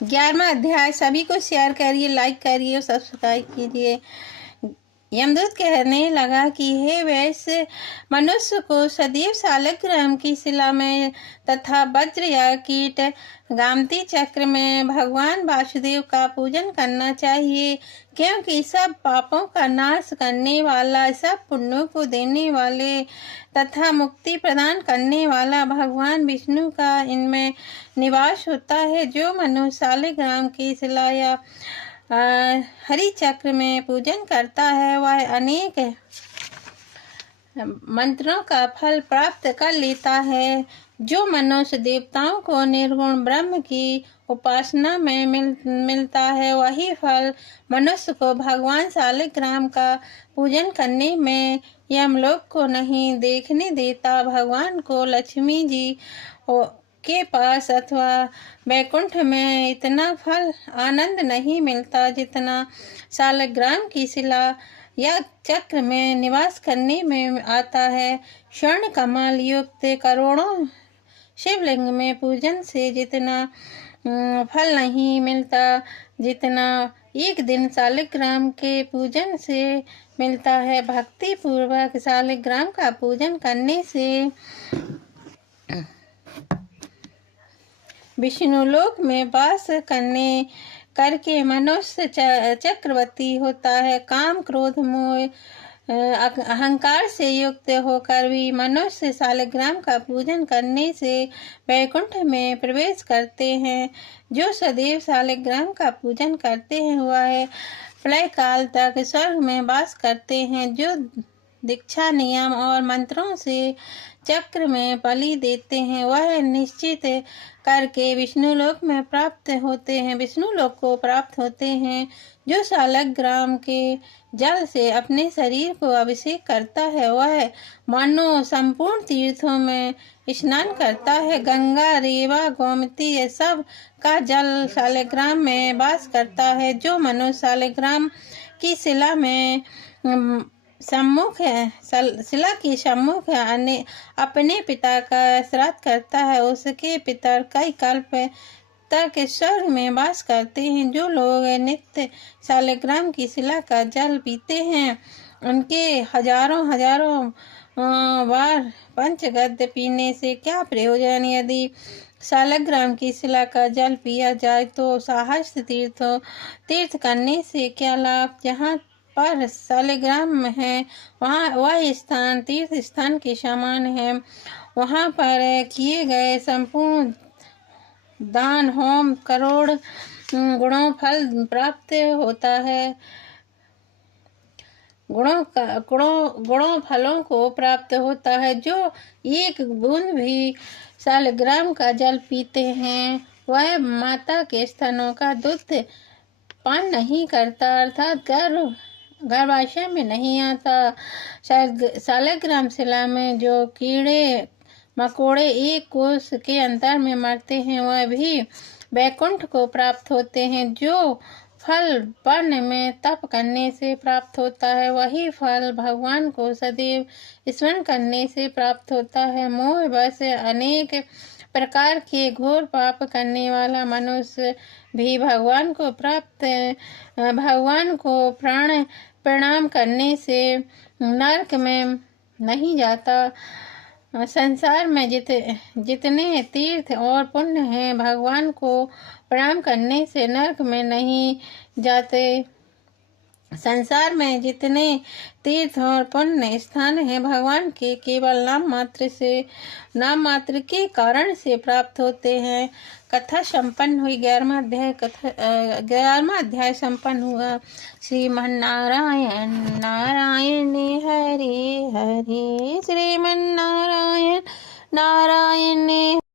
11वां अध्याय। सभी को शेयर करिए, लाइक करिए और सब्सक्राइब कीजिए। यमदूत कहने लगा कि हे वैश्य, मनुष्य को सदैव शालग्राम की शिला में तथा वज्र या कीट गामती चक्र में भगवान वासुदेव का पूजन करना चाहिए, क्योंकि सब पापों का नाश करने वाला, सब पुण्यों को देने वाले तथा मुक्ति प्रदान करने वाला भगवान विष्णु का इनमें निवास होता है। जो मनुष्य शालग्राम की शिला या हरि चक्र में पूजन करता है, वह अनेक मंत्रों का फल प्राप्त कर लेता है। जो मनुष्य देवताओं को निर्गुण ब्रह्म की उपासना में मिलता है, वही फल मनुष्य को भगवान शालग्राम का पूजन करने में यमलोक को नहीं देखने देता। भगवान को लक्ष्मी जी के पास अथवा वैकुंठ में इतना फल आनंद नहीं मिलता जितना शालग्राम की शिला या चक्र में निवास करने में आता है। स्वर्ण कमल युक्त करोड़ों शिवलिंग में पूजन से जितना फल नहीं मिलता, जितना एक दिन शालग्राम के पूजन से मिलता है। भक्ति पूर्वक शालग्राम का पूजन करने से विष्णुलोक में वास करके मनुष्य चक्रवर्ती होता है। काम, क्रोध, मोह, अहंकार से युक्त होकर भी मनुष्य शालग्राम का पूजन करने से वैकुंठ में प्रवेश करते हैं। जो सदैव शालग्राम का पूजन करते हैं, वह प्रलय काल तक स्वर्ग में वास करते हैं। जो दीक्षा, नियम और मंत्रों से चक्र में बलि देते हैं, वह निश्चित करके विष्णुलोक में प्राप्त होते हैं, विष्णुलोक को प्राप्त होते हैं। जो शालग्राम के जल से अपने शरीर को अभिषेक करता है, वह मानो संपूर्ण तीर्थों में स्नान करता है। गंगा, रेवा, गोमती, ये सब का जल शालग्राम में वास करता है। जो मनुष्य शालग्राम की शिला में सम्मुख है, शिला की सम्मुख है, अपने पिता का श्राद्ध करता है, उसके पितर कई कल्प तक स्वर्ग में वास करते हैं। जो लोग नित्य शालग्राम की शिला का जल पीते हैं, उनके हजारों बार पंचगद्य पीने से क्या प्रयोजन। यदि शालग्राम की शिला का जल पिया जाए तो सहस्त्र तीर्थ करने से क्या लाभ। जहाँ पर शालग्राम है, वहाँ वह स्थान तीर्थ स्थान के समान है। वहाँ पर किए गए संपूर्ण दान, होम करोड़ गुणों फल प्राप्त होता है, गुणों फलों को प्राप्त होता है। जो एक बूंद भी शालग्राम का जल पीते हैं, वह माता के स्तनों का दूध पान नहीं करता, अर्थात गर्भाशय में नहीं आता। शालग्राम शिला में जो कीड़े मकोड़े एक कोस के अंतर में मरते हैं, वह भी वैकुंठ को प्राप्त होते हैं। जो फल वर्ण में तप करने से प्राप्त होता है, वही फल भगवान को सदैव स्मरण करने से प्राप्त होता है। मोह बस अनेक प्रकार के घोर पाप करने वाला मनुष्य भी भगवान को प्रणाम करने से नरक में नहीं जाता। संसार में जितने तीर्थ और पुण्य हैं, भगवान को प्रणाम करने से नरक में नहीं जाते। संसार में जितने तीर्थ और पुण्य स्थान हैं, भगवान के केवल नाम मात्र के कारण से प्राप्त होते हैं। कथा संपन्न हुई। 11वां अध्याय संपन्न हुआ। श्रीमन्नारायण नारायण हरे हरे, श्रीमन्नारायण नारायण